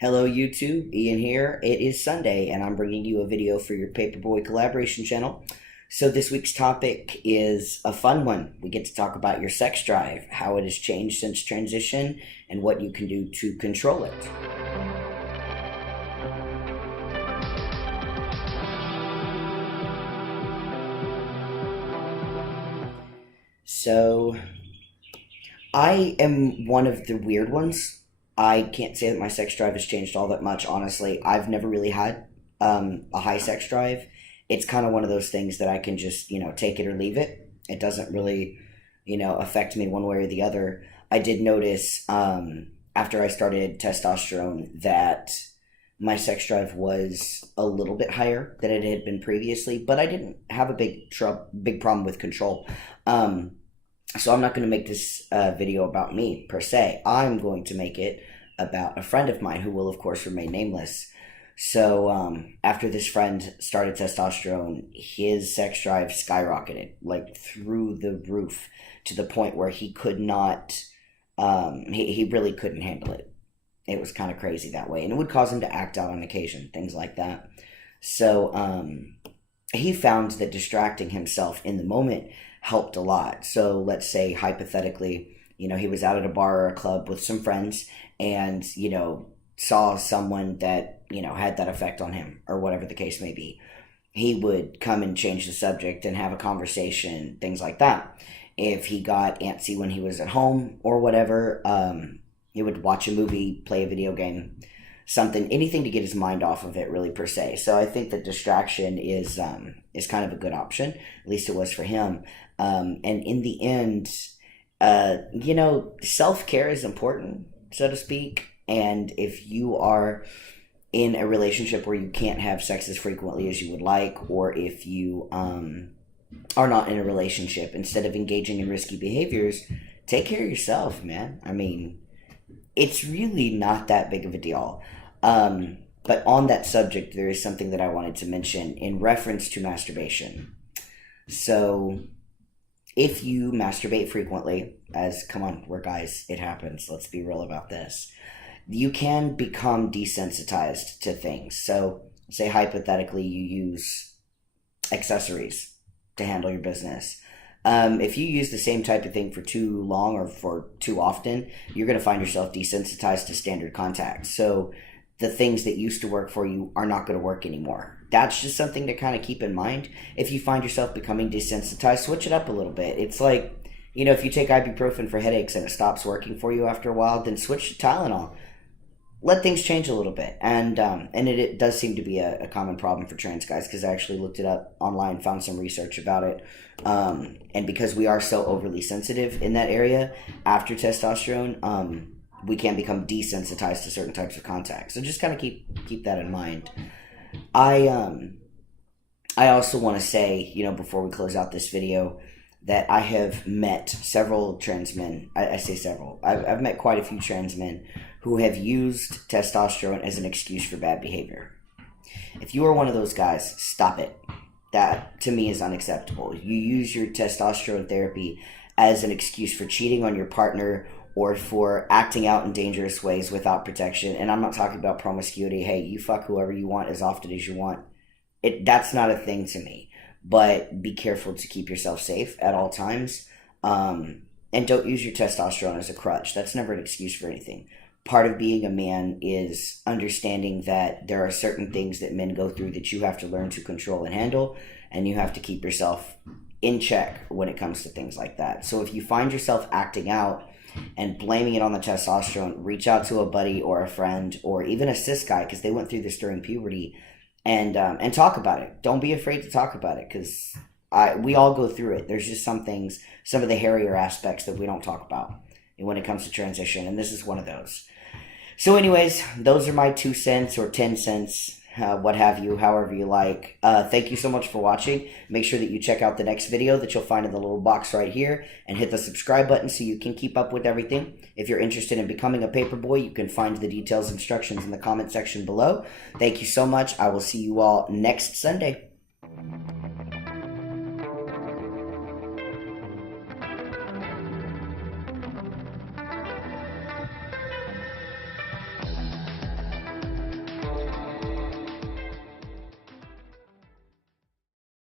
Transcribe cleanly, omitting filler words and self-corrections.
Hello YouTube, Ian here. It is Sunday and I'm bringing you a video for your Paperboy collaboration channel. So this week's topic is a fun one. We get to talk about your sex drive, how it has changed since transition, and what you can do to control it. So I am one of the weird ones. I can't say that my sex drive has changed all that much, honestly. I've never really had a high sex drive. It's kind of one of those things that I can just, take it or leave it. It doesn't really, affect me one way or the other. I did notice after I started testosterone that my sex drive was a little bit higher than it had been previously, but I didn't have a big problem with control. So I'm not going to make this video about me, per se. I'm going to make it about a friend of mine who will, of course, remain nameless. So after this friend started testosterone, his sex drive skyrocketed, like through the roof, to the point where he could not, he really couldn't handle it. It was kind of crazy that way. And it would cause him to act out on occasion, things like that. So he found that distracting himself in the moment helped a lot. So let's say hypothetically, he was out at a bar or a club with some friends and, saw someone that, had that effect on him or whatever the case may be. He would come and change the subject and have a conversation, things like that. If he got antsy when he was at home or whatever, he would watch a movie, play a video game, anything to get his mind off of it, really, per se. So I think that distraction is kind of a good option. At least it was for him. And in the end, self-care is important, so to speak. And if you are in a relationship where you can't have sex as frequently as you would like, or if you are not in a relationship, instead of engaging in risky behaviors, take care of yourself, man. I mean, it's really not that big of a deal. But on that subject, there is something that I wanted to mention in reference to masturbation. So if you masturbate frequently, come on, we're guys, it happens. Let's be real about this. You can become desensitized to things. So say hypothetically you use accessories to handle your business. If you use the same type of thing for too long or for too often, you're going to find yourself desensitized to standard contact. So the things that used to work for you are not going to work anymore. That's just something to kind of keep in mind. If you find yourself becoming desensitized, switch it up a little bit. It's like, if you take ibuprofen for headaches and it stops working for you after a while, then switch to Tylenol. Let things change a little bit. And it does seem to be a common problem for trans guys, because I actually looked it up online, found some research about it. And because we are so overly sensitive in that area after testosterone, we can become desensitized to certain types of contact. So just kind of keep that in mind. I also want to say, before we close out this video, that I have met several trans men. I say several. I've met quite a few trans men who have used testosterone as an excuse for bad behavior. If you are one of those guys, stop it. That, to me, is unacceptable. You use your testosterone therapy as an excuse for cheating on your partner or for acting out in dangerous ways without protection. And I'm not talking about promiscuity. Hey, you fuck whoever you want as often as you want. That's not a thing to me. But be careful to keep yourself safe at all times. And don't use your testosterone as a crutch. That's never an excuse for anything. Part of being a man is understanding that there are certain things that men go through that you have to learn to control and handle, and you have to keep yourself in check when it comes to things like that. So if you find yourself acting out and blaming it on the testosterone, reach out to a buddy or a friend or even a cis guy, because they went through this during puberty, and talk about it. Don't be afraid to talk about it, because we all go through it. There's just some things, some of the hairier aspects that we don't talk about when it comes to transition, and this is one of those. So anyways, those are my 2 cents or 10 cents, what have you, however you like. Thank you so much for watching. Make sure that you check out the next video that you'll find in the little box right here, and hit the subscribe button so you can keep up with everything. If you're interested in becoming a paperboy, you can find the details and instructions in the comment section below. Thank you so much. I will see you all next Sunday.